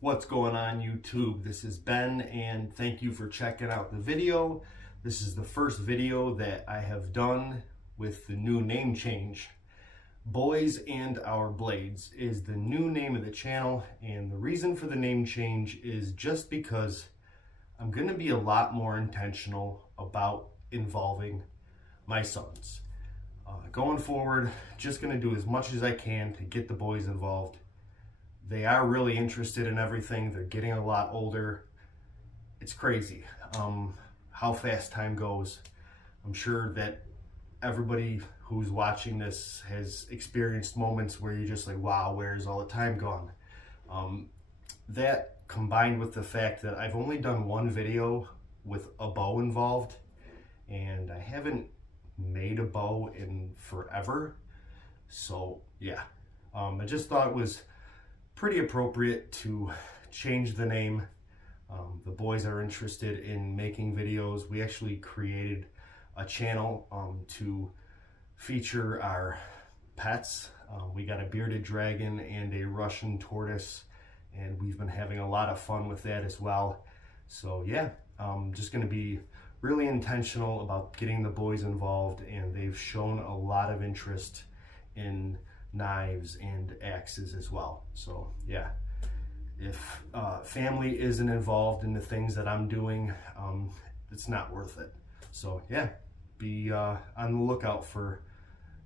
What's going on YouTube? This is Ben and thank you for checking out the video. This is the first video that I have done with the new name change. Boys and Our Blades is the new name of the channel, and the reason for the name change is just because I'm going to be a lot more intentional about involving my sons. Going forward, just going to do as much as I can to get the boys involved. They are really interested in everything. They're getting a lot older. It's crazy how fast time goes. I'm sure that everybody who's watching this has experienced moments where you're just like, wow, where's all the time gone? That combined with the fact that I've only done one video with a bow involved, and I haven't made a bow in forever. So yeah, I just thought it was pretty appropriate to change the name. The boys are interested in making videos. We actually created a channel to feature our pets. We got a bearded dragon and a Russian tortoise, and we've been having a lot of fun with that as well. So yeah, just going to be really intentional about getting the boys involved, and they've shown a lot of interest in knives and axes as well. So yeah, if family isn't involved in the things that I'm doing, it's not worth it. So yeah, be on the lookout for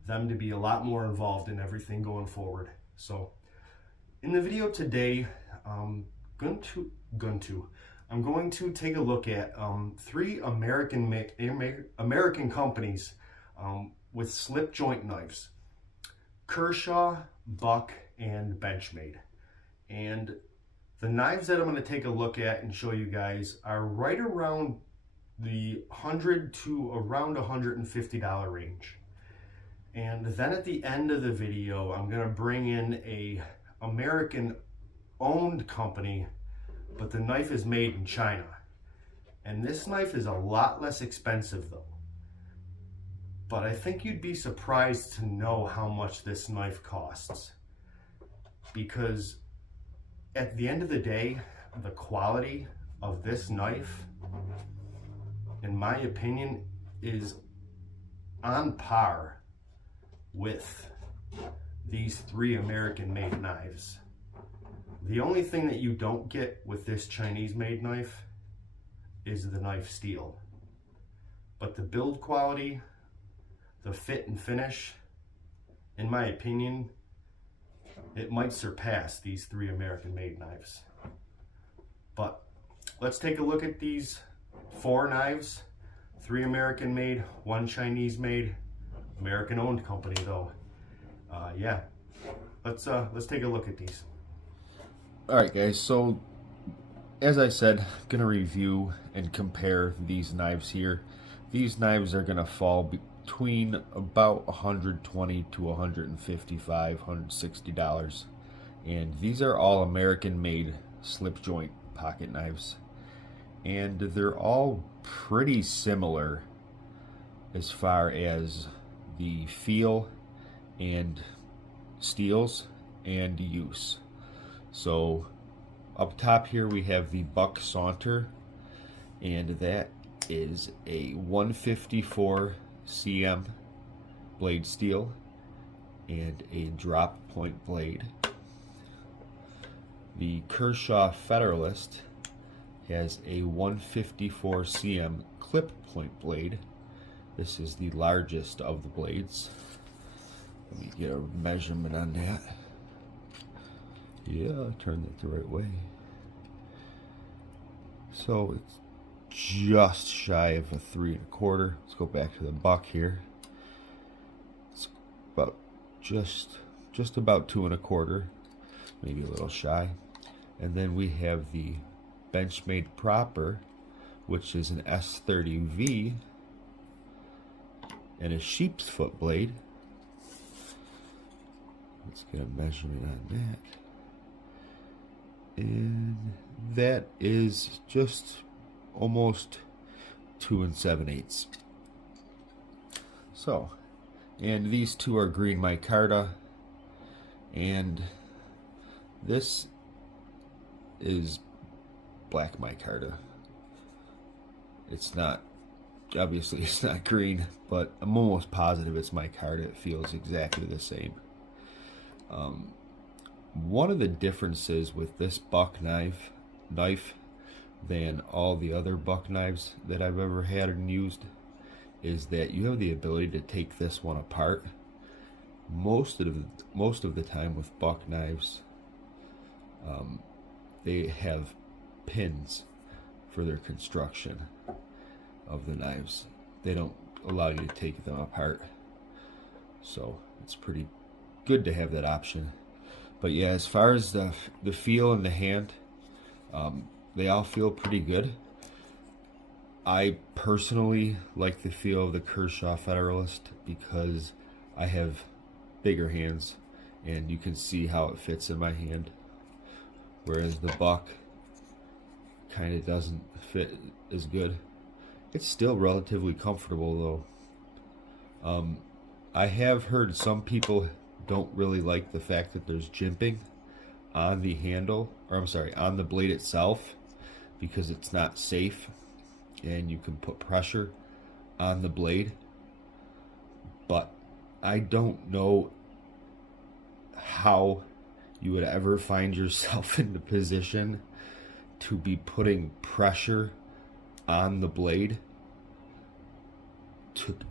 them to be a lot more involved in everything going forward. So in the video today, I'm going to take a look at three American companies with slip joint knives: Kershaw, Buck, and Benchmade. And the knives that I'm going to take a look at and show you guys are right around the $100 to around $150 range. And then at the end of the video, I'm going to bring in a American owned company, but the knife is made in China. And this knife is a lot less expensive though. But I think you'd be surprised to know how much this knife costs. Because at the end of the day, the quality of this knife, in my opinion, is on par with these three American-made knives. The only thing that you don't get with this Chinese-made knife is the knife steel. But the build quality, the fit and finish, in my opinion, it might surpass these three American-made knives. But let's take a look at these four knives. Three American-made, one Chinese-made, American-owned company though. Yeah, let's take a look at these. All right, guys. So, as I said, I'm gonna review and compare these knives here. These knives are gonna fall between about $120 to $155, $160, and these are all American-made slip joint pocket knives, and they're all pretty similar as far as the feel and steels and use. So up top here we have the Buck Saunter, and that is a 154 cm blade steel and a drop point blade. The Kershaw Federalist has a 154 cm clip point blade. This is the largest of the blades. Let me get a measurement on that. Yeah, I turned it the right way. So it's just shy of a 3 1/4. Let's go back to the Buck here. It's about just about 2 1/4, maybe a little shy. And then we have the Benchmade proper, which is an S30V and a sheep's foot blade. Let's get a measurement on that. And that is just almost 2 7/8. So, and these two are green micarta, and this is black micarta. It's not, obviously it's not green, but I'm almost positive it's micarta. It feels exactly the same. One of the differences with this buck knife than all the other buck knives that I've ever had and used is that you have the ability to take this one apart. Most of the time with buck knives, they have pins for their construction of the knives. They don't allow you to take them apart, so it's pretty good to have that option. But yeah, as far as the feel in the hand, they all feel pretty good. I personally like the feel of the Kershaw Federalist because I have bigger hands and you can see how it fits in my hand, whereas the buck kind of doesn't fit as good. It's still relatively comfortable though. I have heard some people don't really like the fact that there's jimping on the handle, or I'm sorry, on the blade itself, because it's not safe and you can put pressure on the blade. But I don't know how you would ever find yourself in the position to be putting pressure on the blade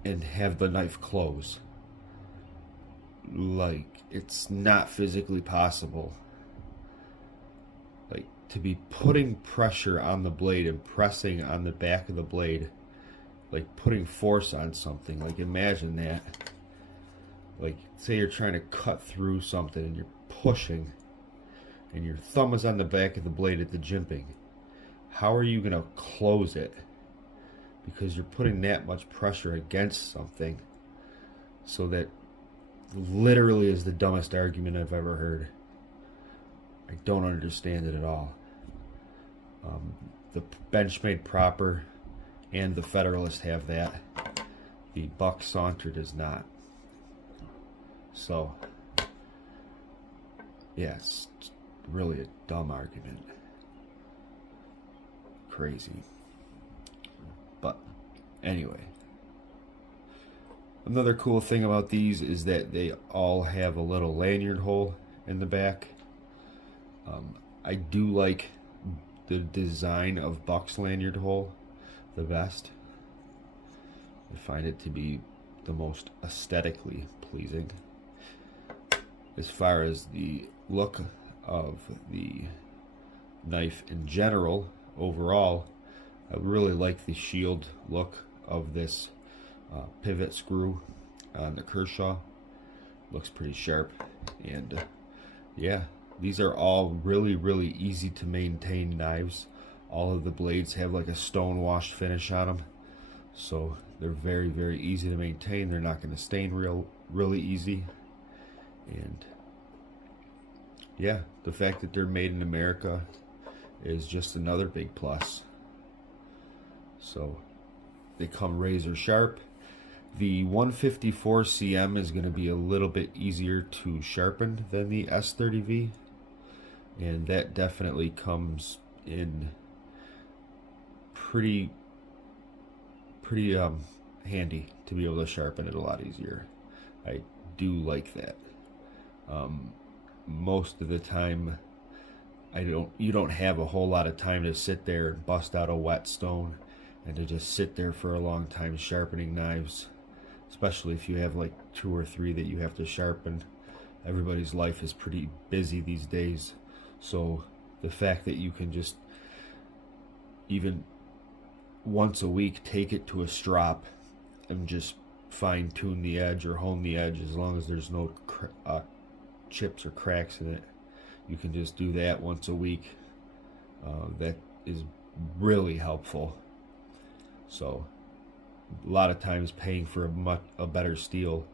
and have the knife close. Like, it's not physically possible. Like, to be putting pressure on the blade and pressing on the back of the blade, like putting force on something. Like, imagine that. Like, say you're trying to cut through something and you're pushing and your thumb is on the back of the blade at the jimping. How are you going to close it? Because you're putting that much pressure against something. So that literally is the dumbest argument I've ever heard. I don't understand it at all. The Benchmade proper and the Federalist have that. The Buck Saunter does not. So, yeah, it's really a dumb argument. Crazy. But, anyway. Another cool thing about these is that they all have a little lanyard hole in the back. I do like the design of Buck's lanyard hole the best. I find it to be the most aesthetically pleasing. As far as the look of the knife in general, overall, I really like the shield look of this pivot screw on the Kershaw. Looks pretty sharp, and yeah, these are all really easy to maintain knives. All of the blades have like a stone washed finish on them, so they're very easy to maintain. They're not going to stain really easy, and yeah, the fact that they're made in America is just another big plus. So they come razor sharp. The 154 cm is going to be a little bit easier to sharpen than the S30V, and that definitely comes in pretty handy to be able to sharpen it a lot easier. I do like that. Most of the time, you don't have a whole lot of time to sit there and bust out a whetstone and to just sit there for a long time sharpening knives, especially if you have like 2 or 3 that you have to sharpen. Everybody's life is pretty busy these days, so the fact that you can just even once a week take it to a strop and just fine tune the edge or hone the edge, as long as there's no chips or cracks in it, you can just do that once a week. That is really helpful. So a lot of times paying for a better steel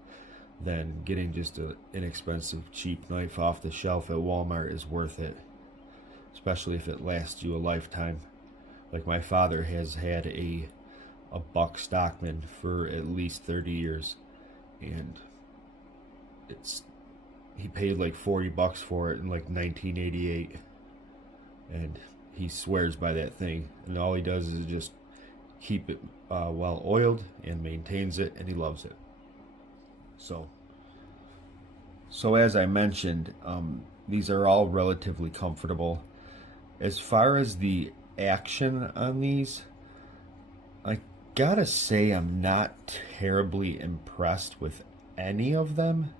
than getting just an inexpensive cheap knife off the shelf at Walmart is worth it, especially if it lasts you a lifetime. Like my father has had a Buck Stockman for at least 30 years, and he paid like $40 for it in like 1988. and he swears by that thing, and all he does is just keep it well oiled and maintains it, and he loves it. So as I mentioned, these are all relatively comfortable. As far as the action on these, I gotta say I'm not terribly impressed with any of them.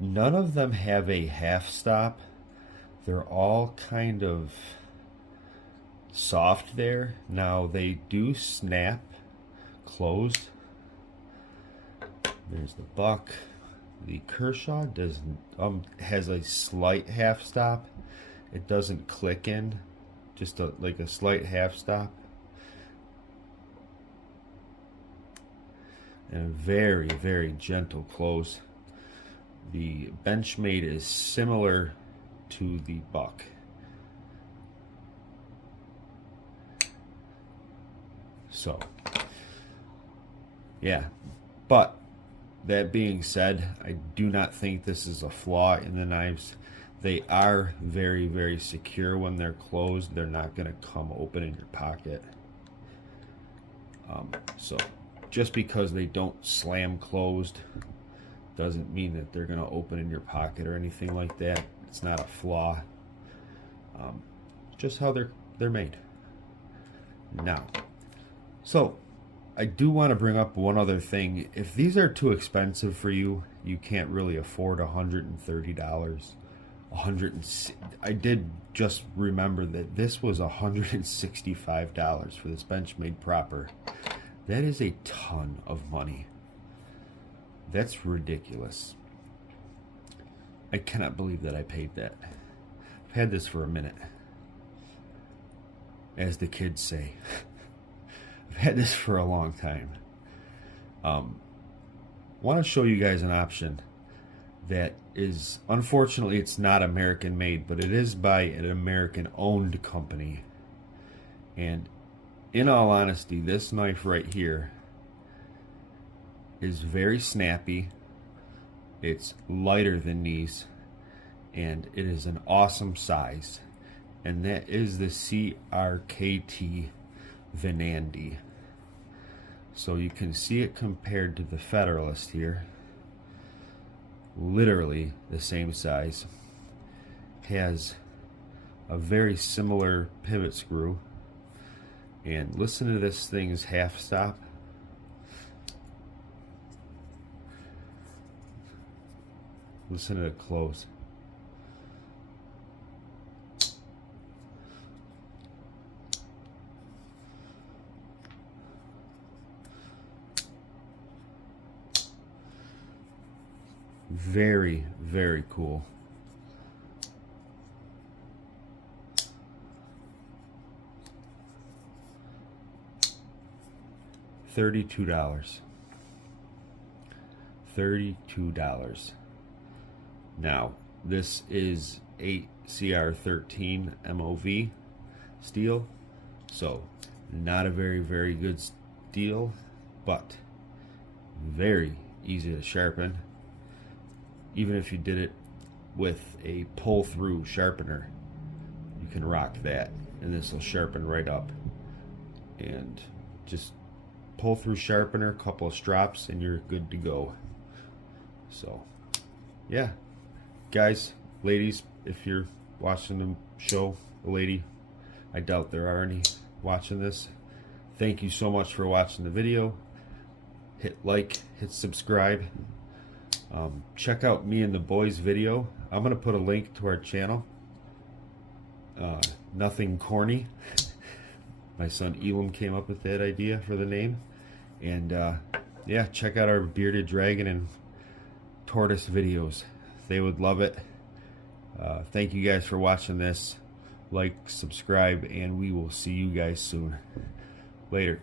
None of them have a half stop. They're all kind of soft there. Now they do snap closed. There's the buck. The Kershaw doesn't has a slight half stop. It doesn't click in, just like a slight half stop. And a very, very gentle close. The Benchmade is similar to the buck. So, yeah. But that being said, I do not think this is a flaw in the knives. They are very, very secure when they're closed. They're not going to come open in your pocket. So just because they don't slam closed doesn't mean that they're going to open in your pocket or anything like that. It's not a flaw. Just how they're made. Now, so I do want to bring up one other thing. If these are too expensive for you, you can't really afford $130. I did just remember that this was $165 for this Benchmade proper. That is a ton of money. That's ridiculous. I cannot believe that I paid that. I've had this for a minute, as the kids say. I've had this for a long time. Want to show you guys an option that is, unfortunately, it's not American made, but it is by an American owned company. And in all honesty, this knife right here is very snappy. It's lighter than these, and it is an awesome size. And that is the CRKT Venandi. So you can see it compared to the Federalist here. Literally the same size. Has a very similar pivot screw. And listen to this thing's half stop. Listen to it close. Very, very cool. $32. $32. Now, this is 8 CR13 MOV steel, so not a very, very good steel, but very easy to sharpen. Even if you did it with a pull-through sharpener, you can rock that, and this will sharpen right up. And just pull-through sharpener, couple of strops, and you're good to go. So, yeah. Guys, ladies, if you're watching the show, a lady, I doubt there are any watching this. Thank you so much for watching the video. Hit like, hit subscribe. Check out me and the boys video. I'm going to put a link to our channel. Nothing corny. My son Elam came up with that idea for the name. And yeah, check out our bearded dragon and tortoise videos. They would love it. Thank you guys for watching this. Like, subscribe, and we will see you guys soon. Later.